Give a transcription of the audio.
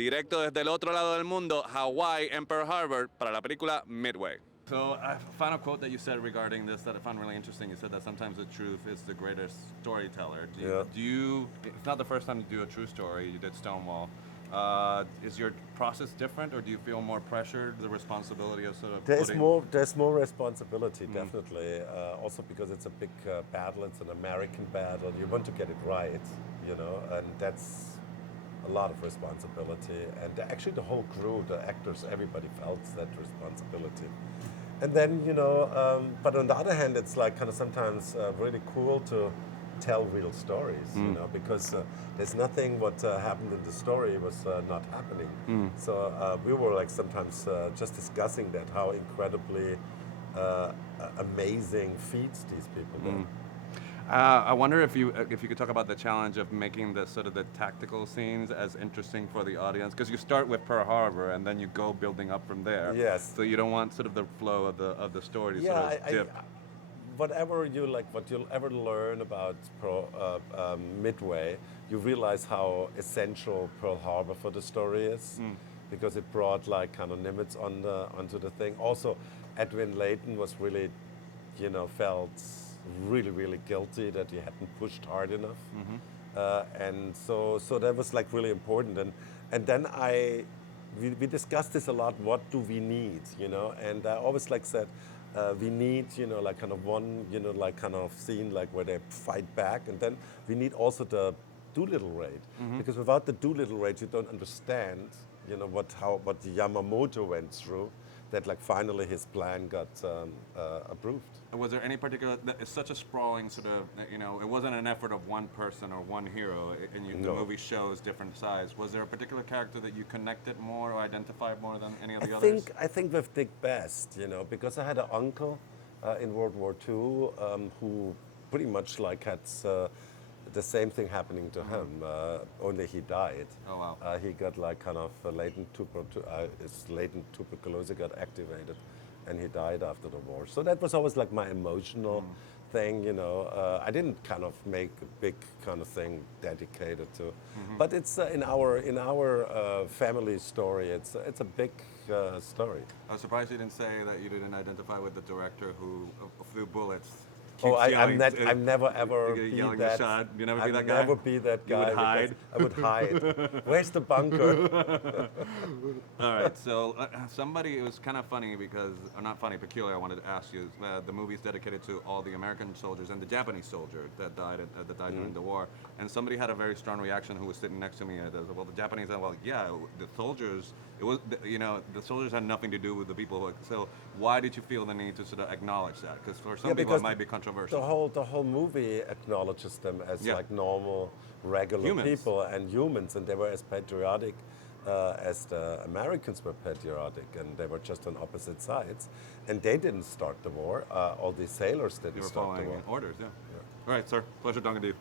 directo desde el otro lado del mundo, Hawái en Pearl Harbor, para la película Midway. So I found a quote that you said regarding this that I found really interesting. You said that sometimes the truth is the greatest storyteller. Do you it's not the first time you do a true story, you did Stonewall. Is your process different, or do you feel more pressured, the responsibility of sort of There's more responsibility, definitely. Also because it's a big battle, it's an American battle. You want to get it right, you know, and that's a lot of responsibility. And actually the whole crew, the actors, everybody felt that responsibility. And then, you know, but on the other hand, it's like kind of sometimes really cool to tell real stories, you know, because there's nothing what happened in the story was not happening. So we were like sometimes just discussing that, how incredibly amazing feats these people did. I wonder if you could talk about the challenge of making the sort of the tactical scenes as interesting for the audience, because you start with Pearl Harbor and then you go building up from there. Yes. So you don't want sort of the flow of the story to sort of dip. Whatever you like, what you'll ever learn about Midway, you realize how essential Pearl Harbor for the story is, because it brought like kind of limits onto the thing. Also, Edwin Layton was really, you know, felt really guilty that he hadn't pushed hard enough, and so that was like really important. And then we discussed this a lot. What do we need, you know? And I always like said, we need, you know, like kind of one, you know, like kind of scene like where they fight back, and then we need also the Doolittle raid, because without the Doolittle raid, you don't understand, you know, what Yamamoto went through, that like finally his plan got approved. Was there any particular? It's such a sprawling sort of, you know, it wasn't an effort of one person or one hero, and the movie shows different sides. Was there a particular character that you connected more or identified more than any of the others? I think with Dick Best, you know, because I had an uncle in World War II who pretty much like had the same thing happening to him, only he died. Oh wow! He got like kind of his latent tuberculosis got activated, and he died after the war. So that was always like my emotional thing, you know. I didn't kind of make a big kind of thing dedicated to, but it's in our family story. It's a big story. I was surprised you didn't say that you didn't identify with the director who flew bullets. I'm never ever be that. Shot. You never be that guy. guy. Never be that guy. You would hide. I would hide. Where's the bunker? All right. So somebody, it was kind of funny because, or not funny, peculiar. I wanted to ask you. The movie is dedicated to all the American soldiers and the Japanese soldier that died during the war. And somebody had a very strong reaction who was sitting next to me. Well, the Japanese. Well, yeah, the soldiers. It was, you know, the soldiers had nothing to do with the people. So why did you feel the need to sort of acknowledge that? Because for some people it might be controversial. The whole movie acknowledges them as like normal, regular people and humans, and they were as patriotic as the Americans were patriotic, and they were just on opposite sides. And they didn't start the war. All these sailors didn't start the war. They were following orders. Yeah. All right, sir. Pleasure talking to you.